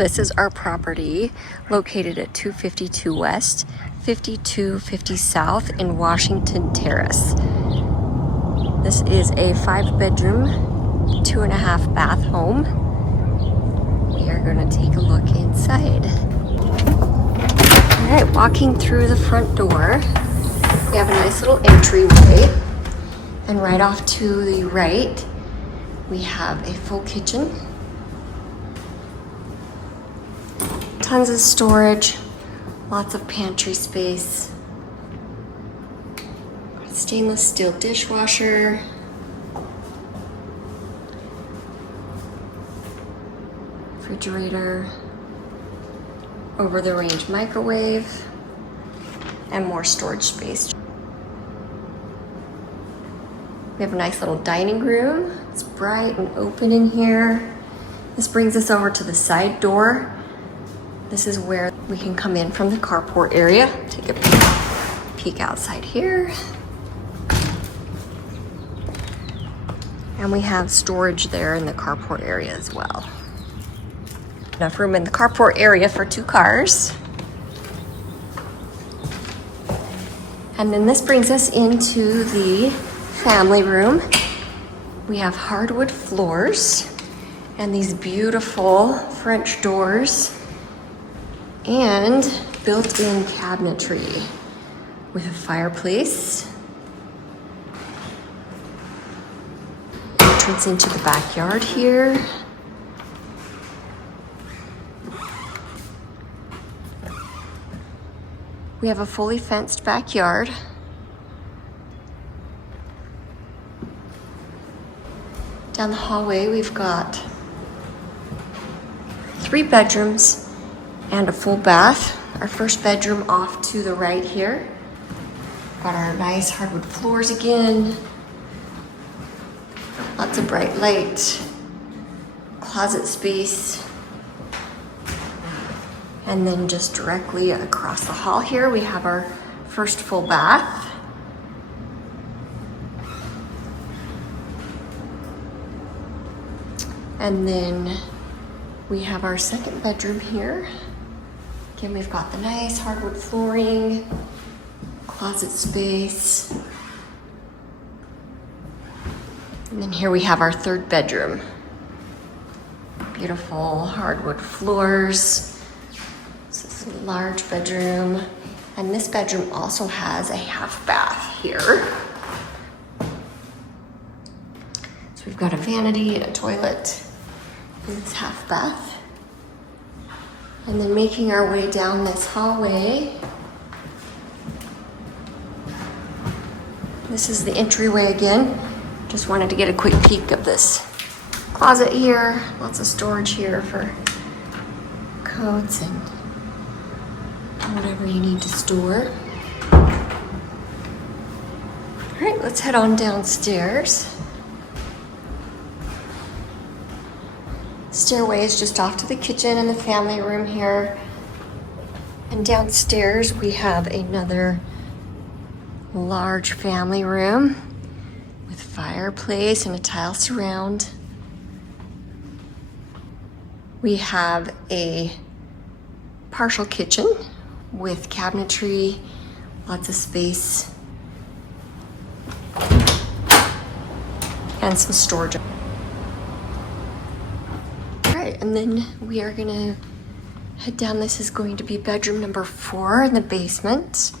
this is our property located at 252 West, 5250 South in Washington Terrace. This is a 5-bedroom, 2.5 bath home. We are going to take a look inside. All right, walking through the front door, we have a nice little entryway. And right off to the right, we have a full kitchen. Tons of storage, lots of pantry space. Stainless steel dishwasher. Refrigerator. Over the range microwave. And more storage space. We have a nice little dining room. It's bright and open in here. This brings us over to the side door. This is where we can come in from the carport area. Take a peek outside here. And we have storage there in the carport area as well. Enough room in the carport area for 2 cars. And then this brings us into the family room. We have hardwood floors and these beautiful French doors and built-in cabinetry with a fireplace. Entrance into the backyard here. We have a fully fenced backyard. Down the hallway, we've got 3 bedrooms and a full bath. Our first bedroom off to the right here. Got our nice hardwood floors again. Lots of bright light. Closet space. And then just directly across the hall here, we have our first full bath. And then we have our second bedroom here. Again, we've got the nice hardwood flooring, closet space. And then here we have our third bedroom. Beautiful hardwood floors. This is a large bedroom. And this bedroom also has a half bath here. So we've got a vanity and a toilet in this half bath. And then making our way down this hallway. This is the entryway again. Just wanted to get a quick peek of this closet here. Lots of storage here for coats and whatever you need to store. All right, let's head on downstairs. Stairway is just off to the kitchen and the family room here. And downstairs we have another large family room with fireplace and a tile surround. We have a partial kitchen with cabinetry, lots of space, and some storage. And then we are gonna head down. This is going to be bedroom number 4 in the basement.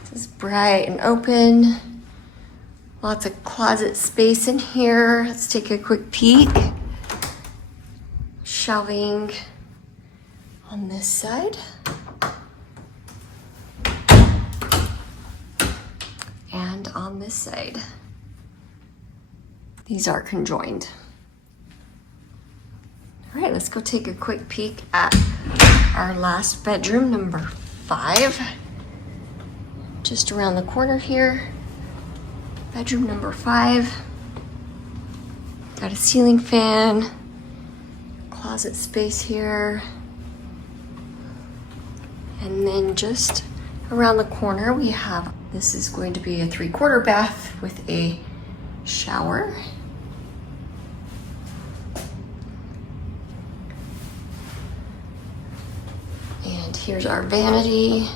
This is bright and open. Lots of closet space in here. Let's take a quick peek. Shelving on this side. And on this side. These are conjoined. All right, let's go take a quick peek at our last bedroom, number 5. Just around the corner here. Bedroom number 5. Got a ceiling fan, closet space here. And then just around the corner we have, this is going to be a 3/4 bath with a shower. Here's our vanity.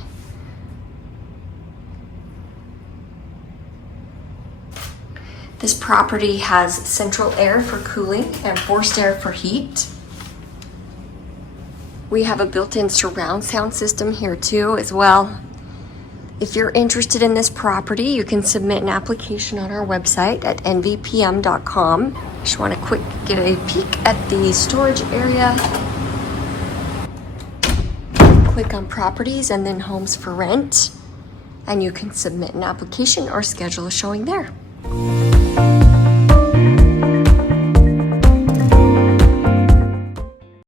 This property has central air for cooling and forced air for heat. We have a built-in surround sound system here too as well. If you're interested in this property, you can submit an application on our website at nvpm.com. Just want to get a peek at the storage area. Click on properties and then homes for rent, and you can submit an application or schedule a showing there.